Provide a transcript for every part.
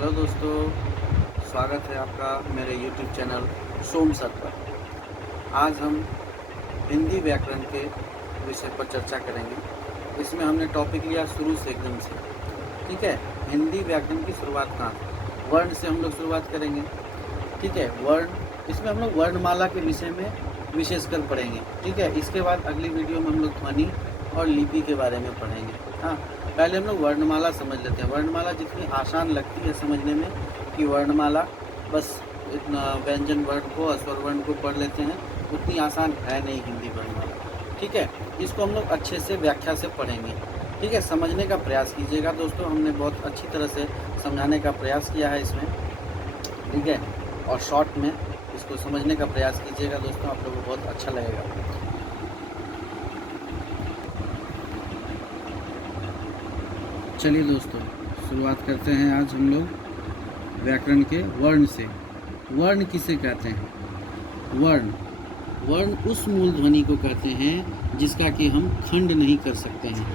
Hello दोस्तों, स्वागत है आपका मेरे YouTube चैनल सोम सर पर। आज हम हिंदी व्याकरण के विषय पर चर्चा करेंगे। इसमें हमने टॉपिक लिया शुरू से एकदम से, ठीक है। हिंदी व्याकरण की शुरुआत कहाँ से? वर्ण से हम लोग शुरुआत करेंगे, ठीक है। वर्ण, इसमें हम लोग वर्णमाला के विषय में विशेषकर पढ़ेंगे, ठीक है। इसके बाद अगली वीडियो में हम लोग ध्वनि और लिपि के बारे में पढ़ेंगे। हाँ, पहले हम लोग वर्णमाला समझ लेते हैं। वर्णमाला जितनी आसान लगती है समझने में कि वर्णमाला बस इतना व्यंजन वर्ण को और स्वर वर्ण को पढ़ लेते हैं, उतनी आसान है नहीं हिंदी वर्णमाला, ठीक है। इसको हम लोग अच्छे से व्याख्या से पढ़ेंगे, ठीक है। समझने का प्रयास कीजिएगा दोस्तों, हमने बहुत अच्छी तरह से समझाने का प्रयास किया है इसमें, ठीक है। और शॉर्ट में इसको समझने का प्रयास कीजिएगा दोस्तों, आप लोगों को बहुत अच्छा लगेगा। चलिए दोस्तों, शुरुआत करते हैं आज हम लोग व्याकरण के वर्ण से। वर्ण किसे कहते हैं? वर्ण उस मूल ध्वनि को कहते हैं जिसका कि हम खंड नहीं कर सकते हैं।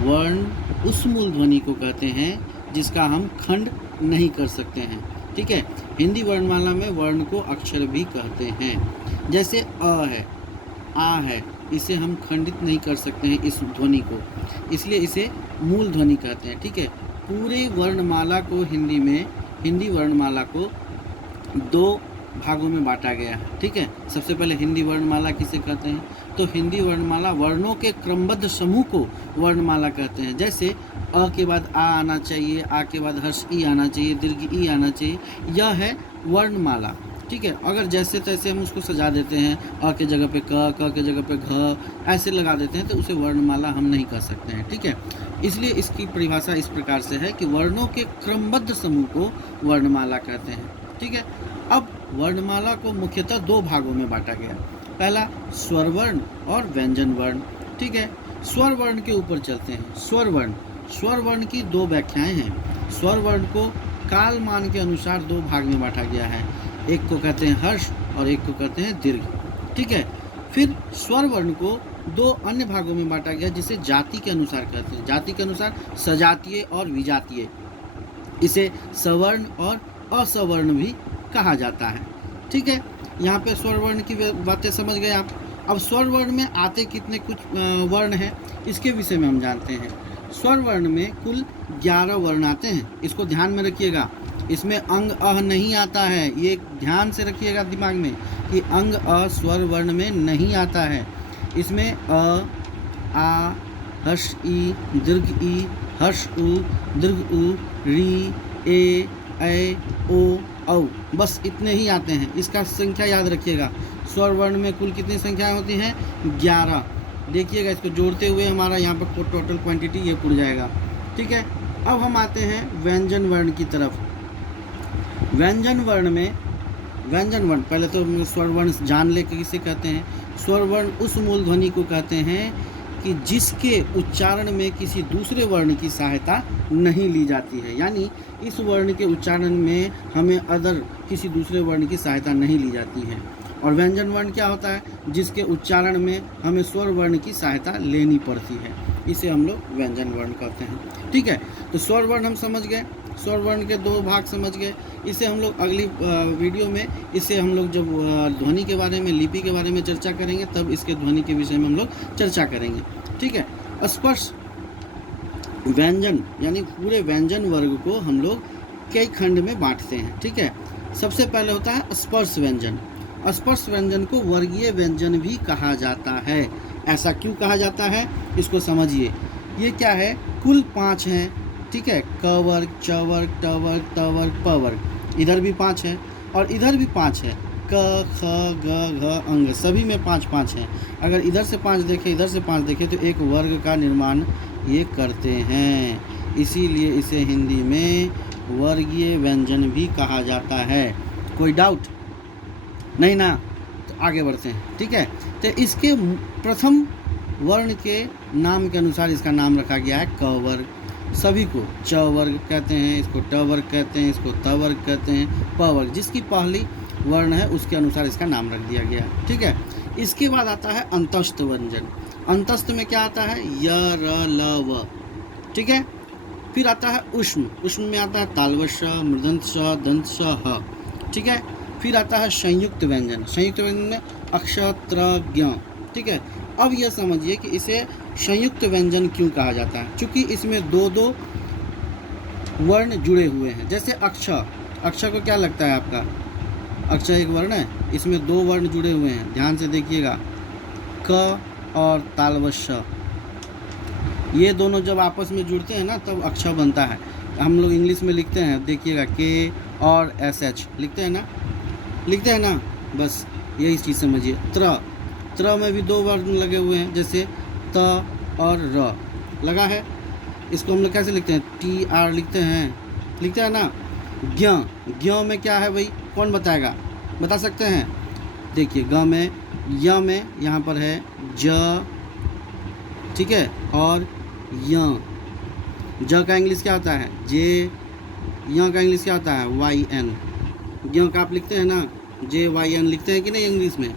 वर्ण उस मूल ध्वनि को कहते हैं जिसका हम खंड नहीं कर सकते हैं, ठीक है। हिंदी वर्णमाला में वर्ण को अक्षर भी कहते हैं। जैसे अ है, आ है, इसे हम खंडित नहीं कर सकते हैं इस ध्वनि को, इसलिए इसे मूल ध्वनि कहते हैं, ठीक है। पूरे वर्णमाला को हिंदी वर्णमाला को दो भागों में बांटा गया है, ठीक है। सबसे पहले हिंदी वर्णमाला किसे कहते हैं? तो हिंदी वर्णमाला वर्णों के क्रमबद्ध समूह को वर्णमाला कहते हैं। जैसे अ के बाद आ आना चाहिए, आ के बाद हर्ष ई आना चाहिए, दीर्घ ई आना चाहिए, यह है वर्णमाला, ठीक है। अगर जैसे तैसे हम उसको सजा देते हैं, अ के जगह पे क के जगह पे घ ऐसे लगा देते हैं, तो उसे वर्णमाला हम नहीं कह सकते हैं, ठीक है। इसलिए इसकी परिभाषा इस प्रकार से है कि वर्णों के क्रमबद्ध समूह को वर्णमाला कहते हैं, ठीक है। अब वर्णमाला को मुख्यतः दो भागों में बांटा गया। पहला स्वर वर्ण और व्यंजन वर्ण, ठीक है। स्वर वर्ण के ऊपर चलते हैं। स्वर वर्ण की दो व्याख्याएं हैं। स्वर वर्ण को कालमान के अनुसार दो भाग में बांटा गया है। एक को कहते हैं हर्ष और एक को कहते हैं दीर्घ, ठीक है। फिर स्वर वर्ण को दो अन्य भागों में बांटा गया, जिसे जाति के अनुसार कहते हैं। जाति के अनुसार सजातीय और विजातीय, इसे सवर्ण और असवर्ण भी कहा जाता है, ठीक है। यहाँ पे स्वर वर्ण की बातें समझ गए आप। अब स्वर वर्ण में आते कितने कुछ वर्ण हैं, इसके विषय में हम जानते हैं। स्वर वर्ण में कुल 11 वर्ण आते हैं, इसको ध्यान में रखिएगा। इसमें अंग अह नहीं आता है, ये ध्यान से रखिएगा दिमाग में कि अंग अ स्वर वर्ण में नहीं आता है। इसमें अ, आ, हर्ष ई, दीर्घ ई, हर्ष उ, दीर्घ उ, री, ए, ओ, औ, बस इतने ही आते हैं। इसका संख्या याद रखिएगा। स्वर वर्ण में कुल कितनी संख्याएं होती हैं? 11। देखिएगा, इसको जोड़ते हुए हमारा यहाँ पर टोटल क्वांटिटी ये पुर जाएगा, ठीक है। अब हम आते हैं व्यंजन वर्ण की तरफ। व्यंजन वर्ण पहले तो स्वर वर्ण जान ले किसे कहते हैं। स्वर वर्ण उस मूल ध्वनि को कहते हैं कि जिसके उच्चारण में किसी दूसरे वर्ण की सहायता नहीं ली जाती है, यानी इस वर्ण के उच्चारण में हमें किसी दूसरे वर्ण की सहायता नहीं ली जाती है। और व्यंजन वर्ण क्या होता है? जिसके उच्चारण में हमें स्वर वर्ण की सहायता लेनी पड़ती है, इसे हम लोग व्यंजन वर्ण कहते हैं, ठीक है। तो स्वर वर्ण हम समझ गए, स्वर वर्ण के दो भाग समझ गए। इसे हम लोग अगली वीडियो में, इसे हम लोग जब ध्वनि के बारे में, लिपि के बारे में चर्चा करेंगे, तब इसके ध्वनि के विषय में हम लोग चर्चा करेंगे, ठीक है। स्पर्श व्यंजन यानी पूरे व्यंजन वर्ग को हम लोग कई खंड में बांटते हैं, ठीक है। सबसे पहले होता है स्पर्श व्यंजन। स्पर्श व्यंजन को वर्गीय व्यंजन भी कहा जाता है। ऐसा क्यों कहा जाता है, इसको समझिए। ये क्या है? कुल 5 हैं, ठीक है। क वर्ग, च वर्ग, ट वर्ग, त वर्ग, प वर्ग। इधर भी 5 है और इधर भी 5 है। क, ख, ग, घ, अंग, सभी में 5-5 हैं। अगर इधर से 5 देखें, इधर से 5 देखें, तो एक वर्ग का निर्माण ये करते हैं। इसीलिए इसे हिंदी में वर्गीय व्यंजन भी कहा जाता है। कोई डाउट नहीं ना? तो आगे बढ़ते हैं, ठीक है। तो इसके प्रथम वर्ण के नाम के अनुसार इसका नाम रखा गया है क वर्ग। सभी को च वर्ग कहते हैं, इसको ट वर्ग कहते हैं, इसको त वर्ग कहते हैं, प वर्ग जिसकी पहली वर्ण है उसके अनुसार इसका नाम रख दिया गया है, ठीक है। इसके बाद आता है अंतस्थ व्यंजन। अंतस्थ में क्या आता है? य, र, ल, व, ठीक है। फिर आता है ऊष्म, ऊष्म में आता है तालवश श, मृदंत श, दंत श, ह, ठीक है। फिर आता है संयुक्त व्यंजन, संयुक्त व्यंजन में अक्ष, त्र, ज्ञ, ठीक है। अब यह समझिए कि इसे संयुक्त व्यंजन क्यों कहा जाता है, क्योंकि इसमें दो दो वर्ण जुड़े हुए हैं। जैसे अक्ष, अक्ष को क्या लगता है आपका, अक्ष एक वर्ण है, इसमें दो वर्ण जुड़े हुए हैं, ध्यान से देखिएगा, क और तालवश, ये दोनों जब आपस में जुड़ते हैं ना तब अक्षर बनता है। हम लोग इंग्लिश में लिखते हैं, देखिएगा के और एस एच लिखते हैं ना, लिखते हैं ना, बस यही चीज़ समझिए। त्र, त्र में भी दो वर्ण लगे हुए हैं, जैसे त और र लगा है, इसको हम लोग कैसे लिखते हैं, टी आर लिखते हैं ना। ज्ञ, ज्ञ में क्या है भाई, कौन बताएगा, बता सकते हैं। देखिए ग में, य में यहाँ पर है ज, ठीक है, और य, ज का इंग्लिश क्या होता है जे, य का इंग्लिश क्या होता है वाई एन, ज्ञ का आप लिखते हैं ना जे वाई एन लिखते हैं कि नहीं इंग्लिश में,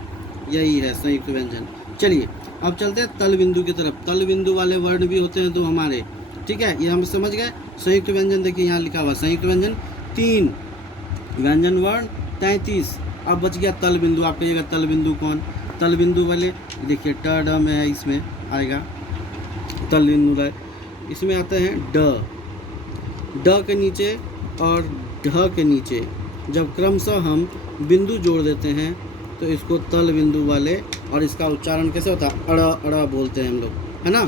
यही है संयुक्त व्यंजन। चलिए अब चलते हैं तल बिंदु की तरफ। तल बिंदु वाले वर्ण भी होते हैं दो हमारे, ठीक है, ये हम समझ गए। संयुक्त व्यंजन देखिए यहाँ लिखा हुआ संयुक्त व्यंजन 3, व्यंजन वर्ण 33। अब बच गया तल बिंदु, आप कहिएगा तल बिंदु कौन, तल बिंदु वाले देखिए ट ड में है, इसमें आएगा तल बिंदु है, इसमें आते हैं ड, ड के नीचे और ढ के नीचे जब क्रमशः हम बिंदु जोड़ देते हैं तो इसको तल बिंदु वाले, और इसका उच्चारण कैसे होता है अड़ा, अड़ा बोलते हैं हम लोग, है ना।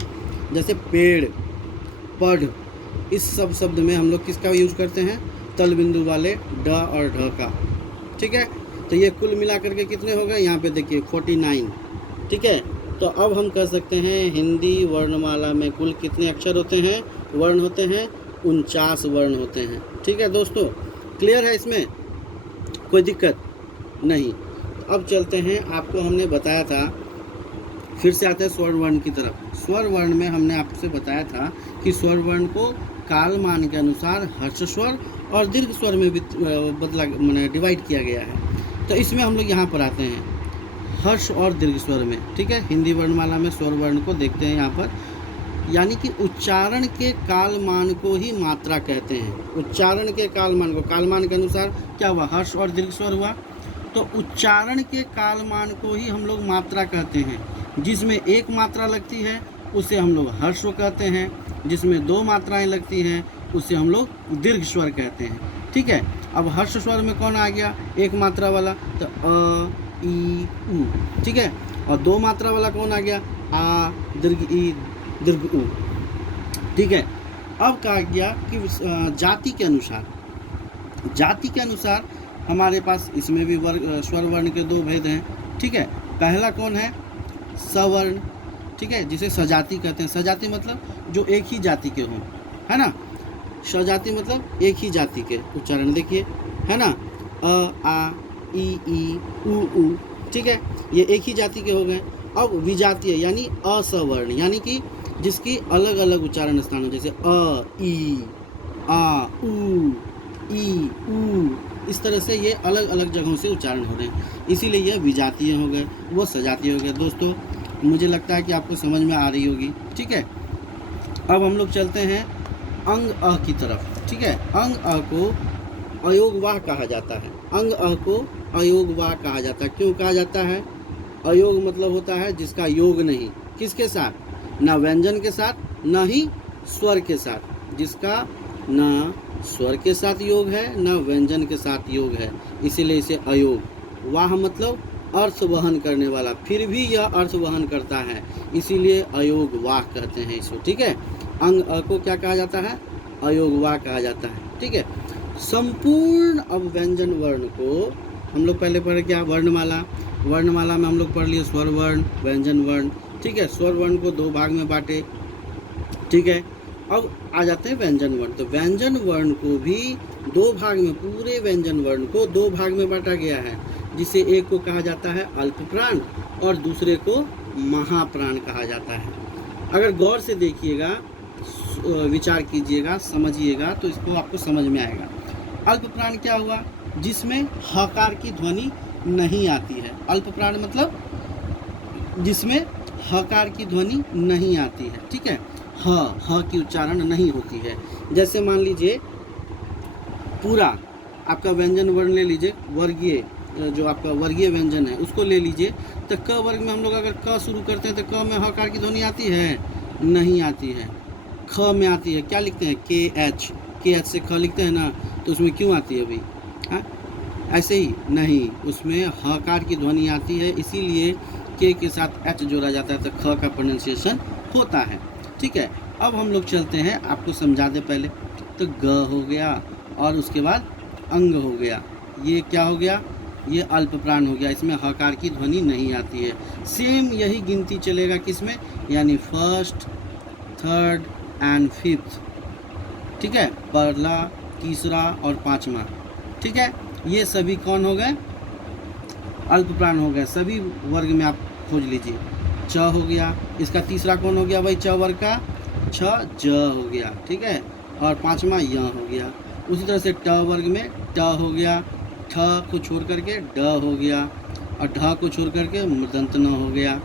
जैसे पेड़, पढ़, इस सब शब्द में हम लोग किसका यूज करते हैं, तल बिंदु वाले ड और ढ का, ठीक है। तो ये कुल मिला करके कितने हो गए, यहाँ पे देखिए 49, ठीक है। तो अब हम कह सकते हैं हिंदी वर्णमाला में कुल कितने अक्षर होते हैं, वर्ण होते हैं, 49 वर्ण होते हैं, ठीक है दोस्तों। क्लियर है, इसमें कोई दिक्कत नहीं। अब चलते हैं, आपको हमने बताया था, फिर से आते हैं स्वर वर्ण की तरफ। स्वर वर्ण में हमने आपसे बताया था कि स्वर वर्ण को कालमान के अनुसार हर्ष स्वर और दीर्घ स्वर में बदला मैंने डिवाइड किया गया है। तो इसमें हम लोग यहाँ पर आते हैं हर्ष और दीर्घ स्वर में, ठीक है। हिंदी वर्णमाला में स्वर वर्ण को देखते हैं यहाँ पर, यानी कि उच्चारण के कालमान को ही मात्रा कहते हैं। उच्चारण के कालमान को, कालमान के अनुसार क्या हुआ, हर्ष और दीर्घ स्वर हुआ, तो उच्चारण के कालमान को ही हम लोग मात्रा कहते हैं। जिसमें एक मात्रा लगती है उसे हम लोग हर्ष कहते हैं, जिसमें दो मात्राएं लगती हैं उसे हम लोग दीर्घ स्वर कहते हैं, ठीक है। अब हर्ष स्वर में कौन आ गया, एक मात्रा वाला, तो अ ई उ, ठीक है। और दो मात्रा वाला कौन आ गया, आ दीर्घ ई दीर्घ उ, ठीक है। अब कहा गया कि जाति के अनुसार, जाति के अनुसार हमारे पास इसमें भी स्वर वर्ण के दो भेद हैं, ठीक है। पहला कौन है, सवर्ण, ठीक है, जिसे सजाति कहते हैं। सजाति मतलब जो एक ही जाति के हों, है ना। सजाति मतलब एक ही जाति के उच्चारण, देखिए है ना, अ आ ई उ, ठीक है, ये एक ही जाति के हो गए। अब विजातीय यानी असवर्ण, यानी कि जिसकी अलग अलग उच्चारण स्थान हो, जैसे अ ई आ उ ई उ, इस तरह से ये अलग अलग जगहों से उच्चारण हो रहे हैं, इसीलिए यह विजातीय हो गए, वो सजातीय हो गए। दोस्तों मुझे लगता है कि आपको समझ में आ रही होगी, ठीक है। अब हम लोग चलते हैं अंग अ की तरफ, ठीक है। अंग अ को अयोगवाह कहा जाता है, अंग अ को अयोगवाह कहा जाता है। क्यों कहा जाता है, अयोग मतलब होता है जिसका योग नहीं, किसके साथ, ना व्यंजन के साथ ना ही स्वर के साथ, जिसका ना स्वर के साथ योग है ना व्यंजन के साथ योग है, इसीलिए इसे अयोग। वाह मतलब अर्थ वहन करने वाला, फिर भी यह अर्थ वहन करता है, इसीलिए अयोग वाह कहते हैं इसको, ठीक है। अंग अ को क्या कहा जाता है, अयोग वाह कहा जाता है, ठीक है। संपूर्ण अब व्यंजन वर्ण को हम लोग पहले पढ़े क्या, वर्णमाला, वर्णमाला में हम लोग पढ़ लिए स्वर वर्ण, व्यंजन वर्ण, ठीक है। स्वर वर्ण को दो भाग में बांटे, ठीक है। अब आ जाते हैं व्यंजन वर्ण। तो व्यंजन वर्ण को भी दो भाग में, पूरे व्यंजन वर्ण को दो भाग में बांटा गया है, जिसे एक को कहा जाता है अल्प प्राण और दूसरे को महाप्राण कहा जाता है। अगर गौर से देखिएगा, विचार कीजिएगा, समझिएगा तो इसको आपको समझ में आएगा। अल्प प्राण क्या हुआ, जिसमें हकार की ध्वनि नहीं आती है। अल्प प्राण मतलब जिसमें हकार की ध्वनि नहीं आती है, ठीक है। ह की उच्चारण नहीं होती है। जैसे मान लीजिए पूरा आपका व्यंजन वर्ण ले लीजिए, वर्गीय जो आपका वर्गीय व्यंजन है उसको ले लीजिए, तो क वर्ग में हम लोग अगर क शुरू करते हैं तो क में हकार की ध्वनि आती है? नहीं आती है। ख में आती है, क्या लिखते हैं? के एच से ख लिखते हैं ना, तो उसमें क्यों आती है भाई? हाँ, ऐसे ही नहीं, उसमें हकार की ध्वनि आती है, इसीलिए के साथ एच जोड़ा जाता है तो ख का प्रोनाउंसिएशन होता है। ठीक है, अब हम लोग चलते हैं, आपको समझा दे पहले। तो ग हो गया और उसके बाद अंग हो गया, ये क्या हो गया? ये अल्प प्राण हो गया, इसमें हकार की ध्वनि नहीं आती है। सेम यही गिनती चलेगा किसमें? यानी फर्स्ट, थर्ड एंड फिफ्थ। ठीक है, पहला, तीसरा और पांचवा। ठीक है, ये सभी कौन हो गए? अल्प प्राण हो गए। सभी वर्ग में आप खोज लीजिए। च हो गया, इसका तीसरा कौन हो गया भाई? च वर्ग का छ, ज हो गया। ठीक है, और पांचवा य हो गया। उसी तरह से ट वर्ग में ट हो गया, ठ को छोड़ करके ड हो गया, और ढ को छोड़ करके मृदंत न हो गया।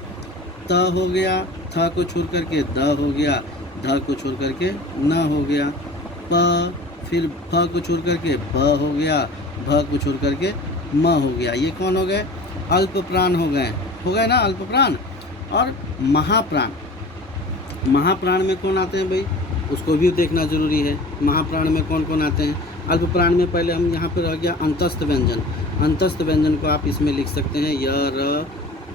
त हो गया, थ को छोड़ करके द हो गया, ध को छोड़ करके न हो गया। प, फिर फ को छोड़ करके भ हो गया, भ को छोड़ करके म हो गया। ये कौन हो गए? अल्प प्राण हो गए ना, अल्प प्राण। और महाप्राण, महाप्राण में कौन आते हैं भाई? उसको भी देखना जरूरी है। महाप्राण में कौन कौन आते हैं? अल्प प्राण में पहले हम यहाँ पर रह गया अंतस्थ व्यंजन। अंतस्थ व्यंजन को आप इसमें लिख सकते हैं य, र,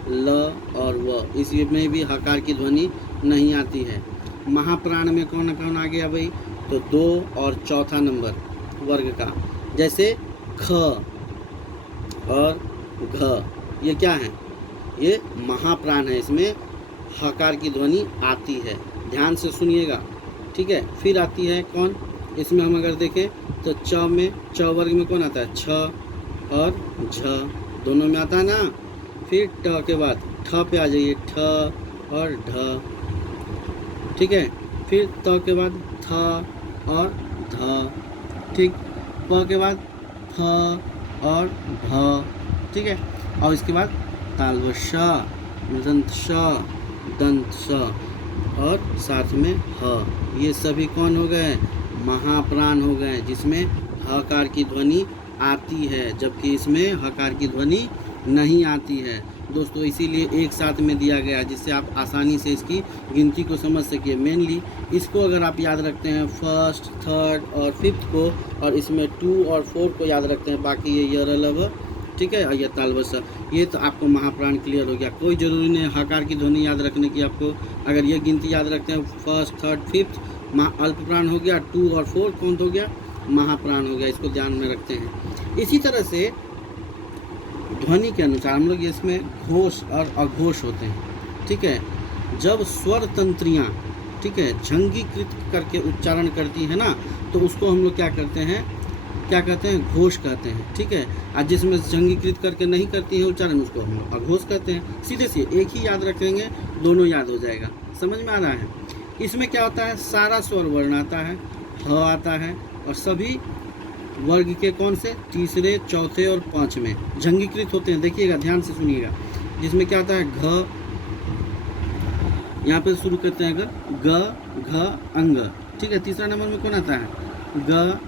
ल और व। इसमें भी हकार की ध्वनि नहीं आती है। महाप्राण में कौन कौन आ गया भाई? तो 2 और चौथा नंबर वर्ग का, जैसे ख और घ, ये क्या है? ये महाप्राण है, इसमें हकार की ध्वनि आती है। ध्यान से सुनिएगा। ठीक है, फिर आती है कौन? इसमें हम अगर देखें तो च में, च वर्ग में कौन आता है? छ और झ, दोनों में आता है ना। फिर ट के बाद ठ पे आ जाइए, ठ और ढ। ठीक है, फिर त के बाद थ और ध। ठीक, प के बाद फ और भ। ठीक है, और इसके बाद तालव श, मृदंत श, दंत श और साथ में ह। ये सभी कौन हो गए? महाप्राण हो गए, जिसमें हकार की ध्वनि आती है, जबकि इसमें हकार की ध्वनि नहीं आती है। दोस्तों, इसीलिए एक साथ में दिया गया, जिससे आप आसानी से इसकी गिनती को समझ सकिए। मेनली इसको अगर आप याद रखते हैं, फर्स्ट, थर्ड और फिफ्थ को, और इसमें 2 और 4 को याद रखते हैं, बाकी ये यरलव, ठीक है, और ये तालवस, ये तो आपको महाप्राण क्लियर हो गया। कोई ज़रूरी नहीं हकार की ध्वनि याद रखने की आपको। अगर ये गिनती याद रखते हैं, फर्स्ट, थर्ड, फिफ्थ अल्प प्राण हो गया, 2 और 4 कौन हो गया? महाप्राण हो गया। इसको ध्यान में रखते हैं। इसी तरह से ध्वनि के अनुसार हम लोग इसमें घोष और अघोष होते हैं। ठीक है, जब स्वर तंत्रियाँ, ठीक है, झंगीकृत करके उच्चारण करती है ना, तो उसको हम लोग क्या करते हैं? क्या कहते हैं? घोष कहते हैं। ठीक है, और जिसमें झंगीकृत करके नहीं करती है उच्चारण, उसको हम लोग अघोष कहते हैं। सीधे से एक ही याद रखेंगे, दोनों याद हो जाएगा। समझ में आ रहा है? इसमें क्या होता है? सारा स्वर वर्ण आता है, ह आता है, और सभी वर्ग के कौन से? तीसरे, चौथे और पांचवें झंगीकृत होते हैं। देखिएगा, ध्यान से सुनिएगा। जिसमें क्या होता है? घ, यहाँ पे शुरू करते हैं अगर ग, घ, अंग। ठीक है, तीसरा नंबर में कौन आता है? ग,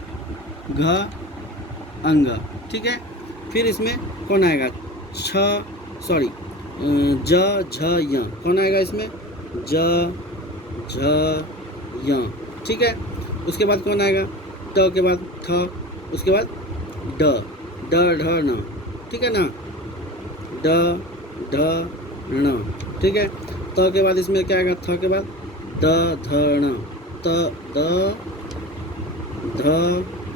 घ, अंग। ठीक है, फिर इसमें कौन आएगा? ज, झ, य। कौन आएगा इसमें? ज, झ, य। ठीक है, उसके बाद कौन आएगा? ट के बाद थ, उसके बाद ड, ड, ढ, न। ठीक है ना, ड, ढ, ण। ठीक है, त के बाद इसमें क्या आएगा? थ के बाद द, ध, ण, त, द, ध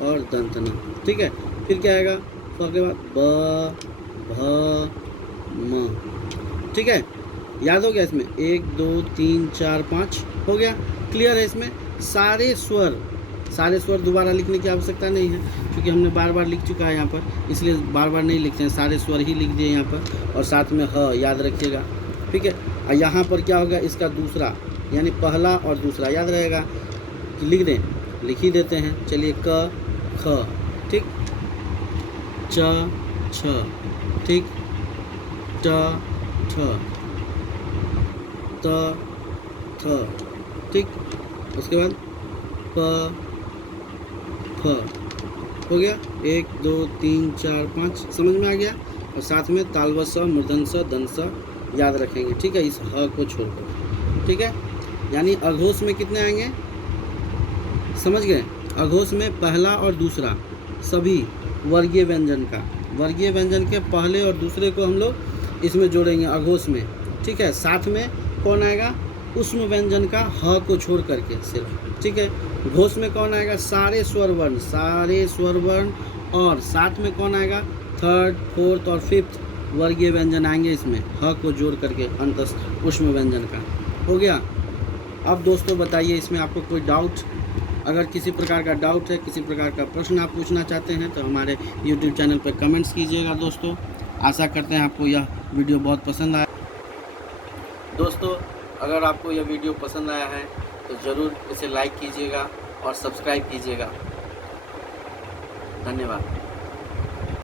और दंत न। ठीक है, फिर क्या आएगा? फ के बाद ब, भ, म। ठीक है, याद हो गया? इसमें 1 2 3 4 5 हो गया। क्लियर है? इसमें सारे स्वर दोबारा लिखने की आवश्यकता नहीं है, क्योंकि हमने बार बार लिख चुका है यहाँ पर, इसलिए बार बार नहीं लिखते हैं, सारे स्वर ही लिख दिए यहाँ पर, और साथ में ह याद रखिएगा। ठीक है, और यहाँ पर क्या होगा? इसका दूसरा, यानी पहला और दूसरा याद रहेगा कि लिख दें, लिख ही देते हैं। चलिए, क, ख, ठीक, च, छ, ठीक, ट, ठ, त, थ, ठीक, उसके बाद प फ हो गया, 1 2 3 4 5 समझ में आ गया। और साथ में तालव्य स, मूर्धन्य स, दंत स याद रखेंगे, ठीक है, इस ह को छोड़कर, ठीक है। यानी अघोष में कितने आएंगे, समझ गए। अघोष में पहला और दूसरा सभी वर्गीय व्यंजन का, वर्गीय व्यंजन के पहले और दूसरे को हम लोग इसमें जोड़ेंगे अघोष में, ठीक है। साथ में कौन आएगा, ऊष्म व्यंजन का ह को छोड़ करके सिर्फ, ठीक है। घोष में कौन आएगा, सारे स्वर वर्ण, सारे स्वर वर्ण, और साथ में कौन आएगा, थर्ड, फोर्थ और फिफ्थ वर्गीय व्यंजन आएंगे इसमें ह को जोड़ करके अंतस्थ ऊष्म व्यंजन का। हो गया। अब दोस्तों बताइए इसमें आपको कोई डाउट, अगर किसी प्रकार का डाउट है, किसी प्रकार का प्रश्न आप पूछना चाहते हैं तो हमारे YouTube चैनल पर कमेंट्स कीजिएगा दोस्तों। आशा करते हैं आपको यह वीडियो बहुत पसंद आया। दोस्तों अगर आपको यह वीडियो पसंद आया है तो ज़रूर इसे लाइक कीजिएगा और सब्सक्राइब कीजिएगा। धन्यवाद।